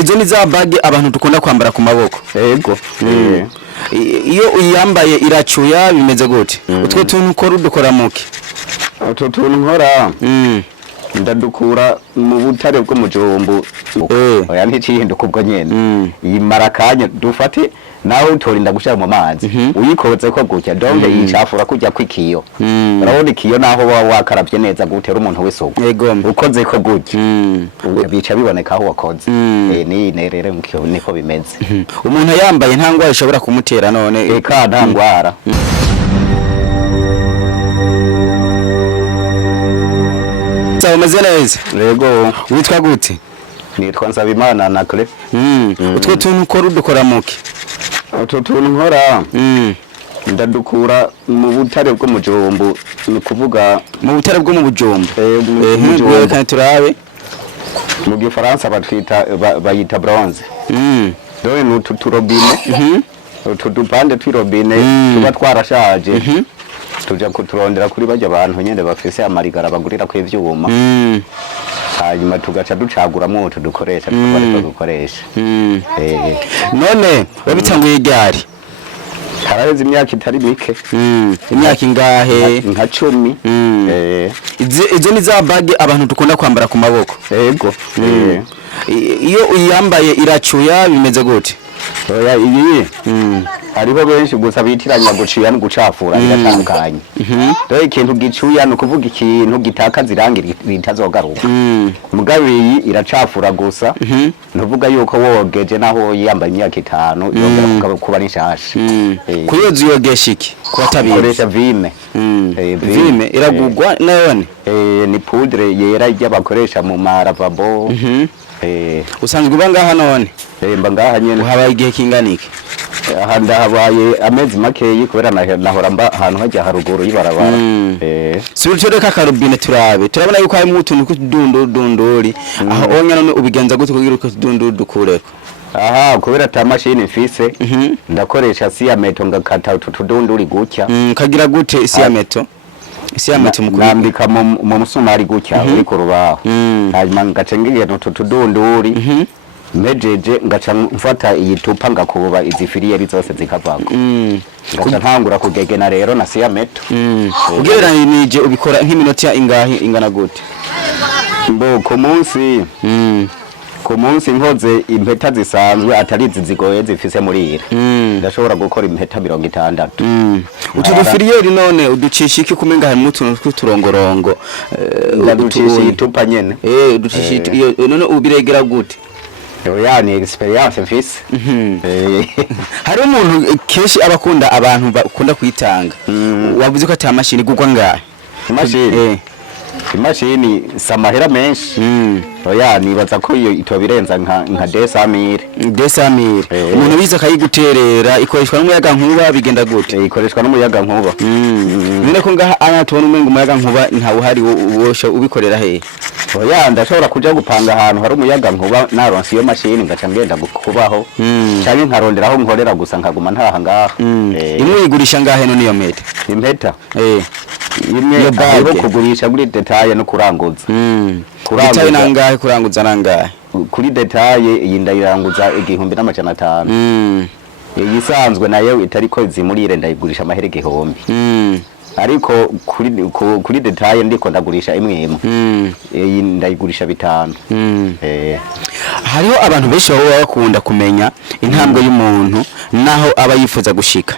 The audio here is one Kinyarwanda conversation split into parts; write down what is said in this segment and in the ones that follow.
izo ni za bage abantu dukunda kwambara ku maboko. Yego. Iyo uyambaye iracuya bimeze gute? Utwo tuntu ukora udukora muki? Utwo tuntu nkora ndadukura mu butare bwo mujombo. Oya nticihinduka ubwo nyene. Iyi marakanya dufate naho utorinda gushira mu mazi uyikoze ko gutya donge yicafura kujya kwikiyo urabona ikiyo naho wakaravye neza gutera umuntu w'isuku ukoze ko gutya bica biboneka aho wakoze ni nerere niko bimeze umuntu yambaye nta ngwara ishobora kumutera none eka nta ngwara umeze neza yego witwa gute nitwa Nsabimana na Claire utwo tuntu ukora udukora muki utwo tuntu nkora ndadukura mu butare bwo mujombo ni kuvuga mu butare bwo mu bujombo mujombo turabe mu gifaransa batwita bayita bronze dore n'utu turobine utu dupande tw'irobine tuba twarashaje tuja kuturondera kuri bajya abantu nyene bafise amarigara bagurira ku ivyuma hanyuma tugaca ducaguramo utu dukoresha tubariko gukoresha none wabitanguye ryari haraheze imyaka itari mike imyaka ingahe nka 10 izo ni za bage abantu dukunda kwambara ku maboko yego iyo uyambaye iracuya bimeze gute oya iyi hariho benshi gusa bitiranya guciya no gucafura biratandukanye rero ikintu gicuya no kuvuga ikintu gitakaza irangi ritazogaruka mugabe iyi iracafura gusa ntuvuga yuko wogeje naho yambaye imyaka 5 yongera kuba nishasha kuyoza yogesha iki kwatabiresha vime vime iragugwa none ni poudre yera y'abakoresha mu maravabo usanzwe ubangaha none mba ngaha nyene habaye igihe kinganike aha ndahabaye amezi makeyi kubera nahora mba ahantu hajya haruguru yibarabara surutore karubine turabona yuko hari utuntu tw'udunduri aho onya none ubigenza gute kugira uko tudunduri dukureko aha kubera ta machine mfise ndakoresha siameto ngakata utudunduri gutya kagira gute siameto nambika mu musumari gutya uri ku rubaho hanyuma ngacengiye tutudunduri mejeje ngaca mfata iyi tupa ngakuba izifiriye zose zikavako ngaca ntangura kugegena rero na siameto ugereranije ubikora nk'iminota ingahe ingana gute mbo ku munsi nkoze impeta zisanzwe atari zigoye zifise murira ndashobora gukora impeta 60 utudufiriye none uducisha iki kumenga hari mutuntu tw'uturongorongo ndaducisha itupa nyene uducisha none ubiregera gute yani experience mfise hari umuntu keshi abakunda abantu bakunda kwitanga wavuze ko ata mashini gugwa ngahe imashini samahera menshi oya nibaza ko iyo itobirenza nka 200,000 umuntu biza kayiguterera ikoreshwa n'umuyaga nkuba bigenda gute ikoreshwa n'umuyaga nkuba none ko ngaha anatubona umenga umuyaga nkuba ntawe hari wosha ubikorera he oya ndashobora kuja gupanga ahantu hari umuyaga nkuba naronse iyo mashini ngaca ngenda kubaho cyane nkaronderaho nkorera gusa nkaguma ntaha ngaha imwe igurisha ngahe none iyo meta impeta imwe babo kugurisha muri detaye no kuranguza detaye nangahe kuranguza nangahe kuri detaye iyi ndayiranguza 1500 yisanzwe nayo itariko zimurire ndayigurisha amahere 1000 ariko kuri detaye ndiko ndagurisha imwe iyi ndayigurisha 5 hariho abantu benshi baba bakunda kumenya intambwe y'umuntu naho aba yifuza gushika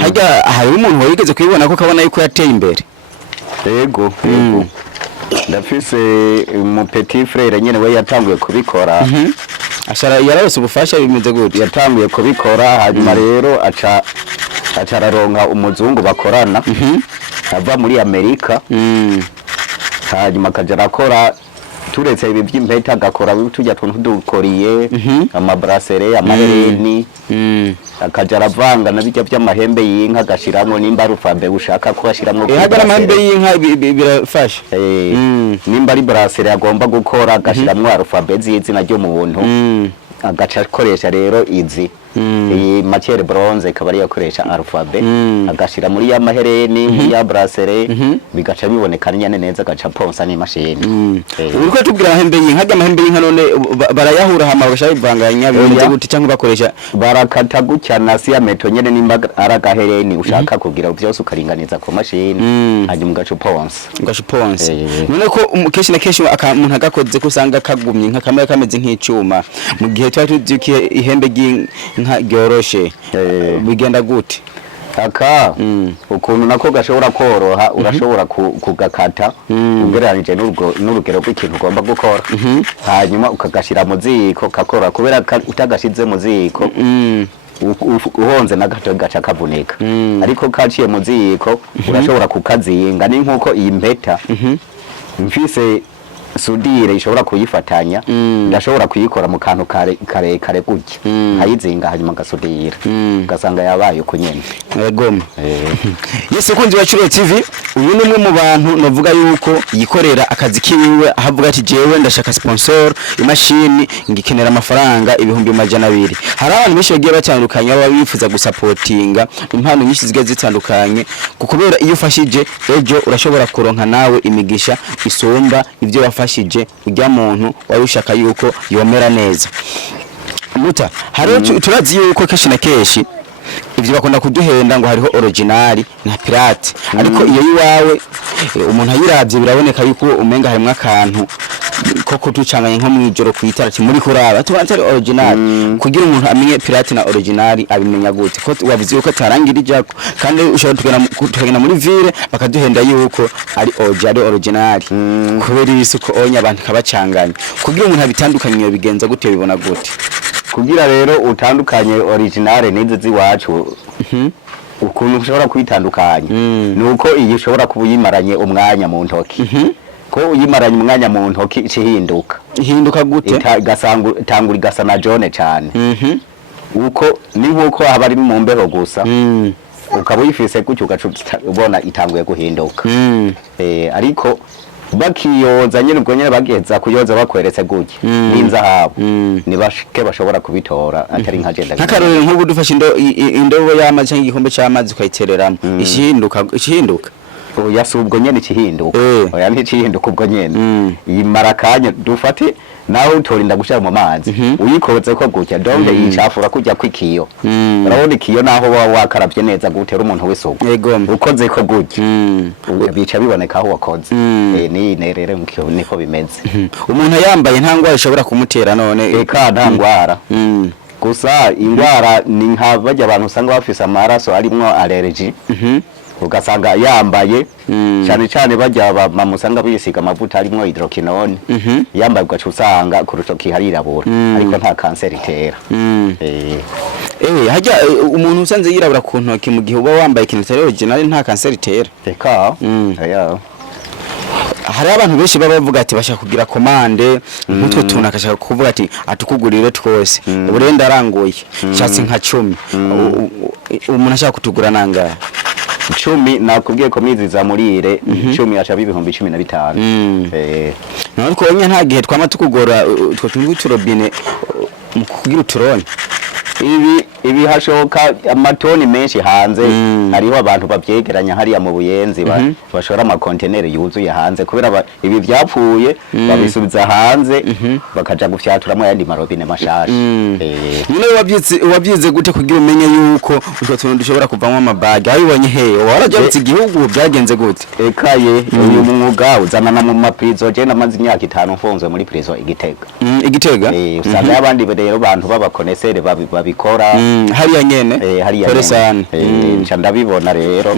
hajya hari umuntu wigeze kwibona ko kabona yuko yateye imbere yego ndafise mu petit frère nyene we yatanguye kubikora ashara yarose ubufasha bimeze gute yatanguye kubikora hanyuma rero acararonka umuzungu bakorana ava muri Amerika hanyuma akajara akora turetse ibi by'impeta gakora tujya tuntu dukoriye ama bracelet amahereni akajara avanga na bijya by'amahembe y'inka gashiramo nimba rufabe ushaka ko ashiramo hagara amahembe y'inka birafasha nimba ari bracelet agomba gukora gashiramo rufabe z'izina ryo mu buntu agaca akoresha rero izi iyi matière bronze ikaba ari yakoresha alphabet agashira muri ya mahereni muri ya bracelet bigaca biboneka nyene neza gaca ponsa ni mashini uriko tubwira amahembe y'inka hajya amahembe y'inka none barayahura hama bagasha bivanganya bimeze gute cyangwa bakoresha barakata gutya nasi ya meto nyene nimba aragahereni ushaka kugira byose ukaringaniza ku mashini hanyuma gaca ponsa none ko keshi na keshi umuntu agakoze kusanga kagumye inka kamera kameze nk'icuma mu gihe twari tuzikiye ihembe ry'inka gyoroshe bigenda gute aka ukuntu nako gashobora koroha urashobora kugakata ugereranije n'urugero rw'ikintu ugomba gukora hanyuma ukagashira mu ziko kakora kubera utagashize mu ziko uhonze na gato gaca kavunika ariko kaciye mu ziko urashobora kukazinga ni nkuko iyi mpeta mfise sudire ishobora kuyifatanya ndashobora kuyikora mu kantu kare gutya ayizinga hanyuma gasudira gasanga yabaye kunyene yegoma Yese kunzi wa Curo TV uyu ni umwe mu bantu novuga yuko yikorera akazi kiwiwe ahavuga ati jewe ndashaka sponsor imashini ngikenera amafaranga ibihumbi 200 hari abantu benshi bagiye batandukanye baba bifuza gusupportinga impano nyinshi zigiye zitandukanye kukubera iyo ufashije ejo urashobora kuronka nawe imigisha isomba ivyo wafashije ujya muntu wari ushaka yuko yomera neza muta hari turazi yuko keshi na keshi ivyo bakunda kuduhenda ngo hariho original na pirate ariko iyo yiwawe umuntu ayiravye biraboneka yuko umenga harimwe akantu ko kutucanganye nko mwijoro kwitara ati muri kuraba tubanze original kugira umuntu amenye pirate na original abimenya gute ko wavuze yuko tarangira ijako kandi ushobora tugana muri ville bakaduhenda yuko ari original kubera ibisuko onya abantu kabacanganye kugira umuntu abitandukanye bigenza gute bibona gute kugira rero utandukanye original n'izo ziwacu ukuntu ushobora kwitandukanya nuko iyi ushobora kuyimaranye umwanya mu ntoki ko uyimaranye umwanya mu ntoki ihinduka gute tangura gasa na jone cyane uko ni nkuko haba ari mu mbeho gusa ukaba uyifise gutyo ugaca ubona itanguye guhinduka ariko bakiyoza nyine ubwo nyine bageza kuyoza bakweretse gutya n'inzahabu nibashike bashobora kubitora atari nka genda nkakarore nk'ubu dufashe indobo y'amazi cyangwa igikombe cy'amazi ukayitereramo ishinduka yasubwo nyene kihinduka oya ntikihinduka ubwo nyene yimara kanya dufate nawe utorinda gushira mu mazi uyikoze ko gutya donge yicafura kujya kwikiyo urabona ikiyo naho wakaravye neza gutera umuntu w'isuku ukoze ko gutya bica biboneka aho wakoze ni nerere mukyo niko bimeze umuntu yambaye nta ngwara ishobora kumutera none eka nta ngwara gusa ingwara ni nka bajya abantu usanga bafise amaraso arimwo allergy ugasanga yambaye cyane cyane bajya bamusanga bisiga amavuta arimo hydroquinone yambaye ugaca usanga ku rutoki harirabura ariko nta kanseri itera hajya umuntu usanze yirabura ku ntoki mu gihe uba wambaye ikintu original nta kanseri itera reka hari abantu benshi baba bavuga ati bashaka kugira komande nk'utwo tuntu akashaka kuvuga ati atukugurire twose uburenda arangoye cyatsi nka 10 umuntu ashaka kutugura nanga 10 nakubwiye ko miziza murire 10 acha bibihumbi 15 ariko onye nta gihe twama tukugora utwo tuntu turobine mu kugira uturone ibi hashoka amatoni menshi hanze hariho abantu babyegeranya hariya mu Buyenzi bashora ama container yuzuye hanze kubera ibi byapfuye babisubiza hanze bakaja gufyaturamo yandi marobine mashasha nyine wabyize gute kugira umenye yuko utwo tuntu dushobora kuvamo amabage abibonye he warajyatse igihugu byagenze gute ekaye uyu mwuga uzanana mu maprizo je namaze imyaka 5 mfunzwe muri prison Igitega usanga abandi rero bantu babakonesere babikora hariya nyene hariya Koresana ndabibona rero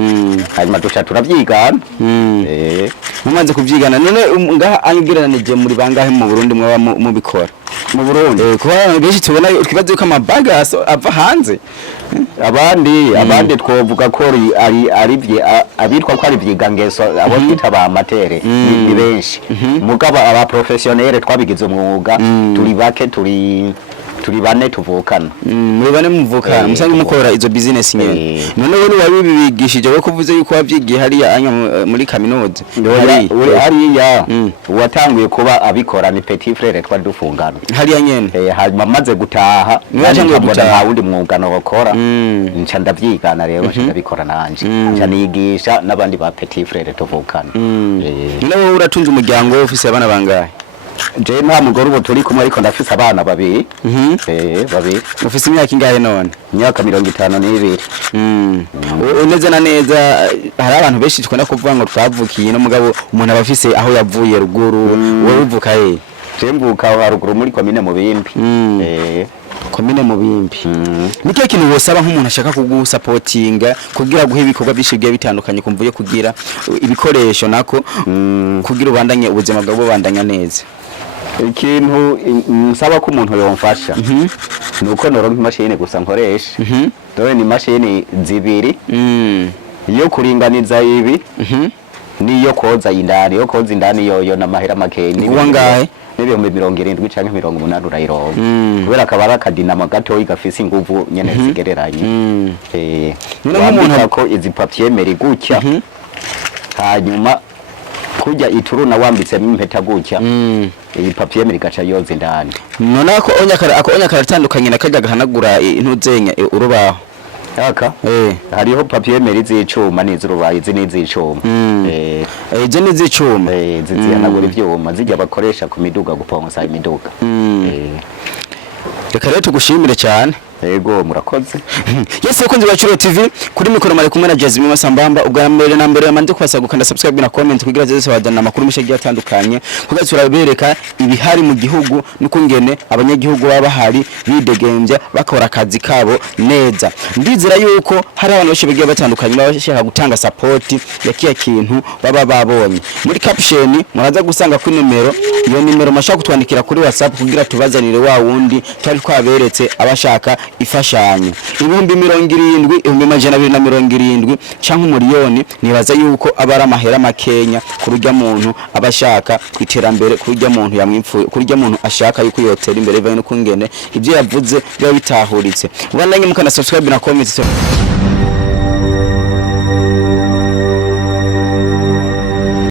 hanyuma duca turavyigana mumaze kuvyigana none ngaha anyugeranije muri bangahe mu Burundi mwaba mubikora mu Burundi kuba benshi tubona twibaze ko amabaga ava hanze abandi twovuga ko ari abitwa ko ari vyigangeso abo twita ba amatere ni benshi mugaba aba professionnel twabigize umwuga turi bake turi turi bane tuvukana muri bane muvukana musanzwe mukora izo business nyene none wowe wabibigishije wo kuvuze yuko wavyigiye hariya anya muri kaminuza hariya watanguye kuba abikora ni petit frère twari dufungana hariya nyene hanyuma maze gutaha niwatanguye gutaha nta wundi mwuga nokora nca ndavyigana rero nca ndabikora nanje nca nigisha n'abandi ba petit frère tuvukana none wowe uratunze umuryango ufise abana bangahe je nta mugore ubu turi kumwe ariko ndafise abana babiri babiri ufise imyaka ingahe none imyaka 52 neza na neza hari abantu benshi twenda kuvuga ngo twavukiye no mugabo umuntu abafise aho yavuye ruguru wowe uvuka he je mvuka haruguru muri komine Mubimbi komine Mubimbi nike kintu wosaba nk'umuntu ashaka kugusapotinga kugira guhe ibikorwa bishigiye bitandukanye kumvuye kugira ibikoresho nako kugira ubandanye ubuzima bwawe bubandanya neza ikintu nsaba ko umuntu yomfasha nuko noronka imashini gusa nkoresha dore ni imashini zibiri iyo kuringaniza ibi niyo koza indani yo koza indani yoyo n'amahera makeni wangahe n'ibihumbi 70 canke 80 urayironka kubera akabara kadinamo gato igafise inguvu nyene zigereranye ko izi papier meri gutya hanyuma kujya ituruna wambitsemo impeta gutya iyi papier meri gaca yoza indani none ako onya karatandukanye nakajya gahanagura intuzenya urubaho aka hariho papier meri z'icuma n'izurubaye izi n'izicuma je n'izicuma zizihanagura ivyuma zijya bakoresha ku miduga guponsa imiduga reka rero tugushimire cyane yego murakoze yese kunzi wa Chiro TV kuri mikoro mari kumwe na Jasmine Masambamba ubwa mbere na mbere amande kwasa gukanda subscribe na comment kugira zese wadana makuru mishagiye atandukanye kugatsura bereka ibihari mu gihugu n'ukungene abanyagihugu baba bahari bidegembya bakora akazi kabo neza ndizera yuko hari abantu benshi bagiye batandukanye bashaka gutanga support ya kiya kintu baba babonye muri caption muraza gusanga ku numero iyo numero mashaka kutwandikira kuri WhatsApp kugira tubazanire wa wundi twari twaberetse abashaka ifashanyo 70,070 270 canke umuriyoni nibaza yuko abara amahera makenya kurujya muntu abashaka kwiterambere kurujya muntu yamwipfuye kurujya muntu ashaka yuko yotera imbere bivaye no kungene ibyo yavuze bya bitahuritse ubandanye mukana subscribe na comment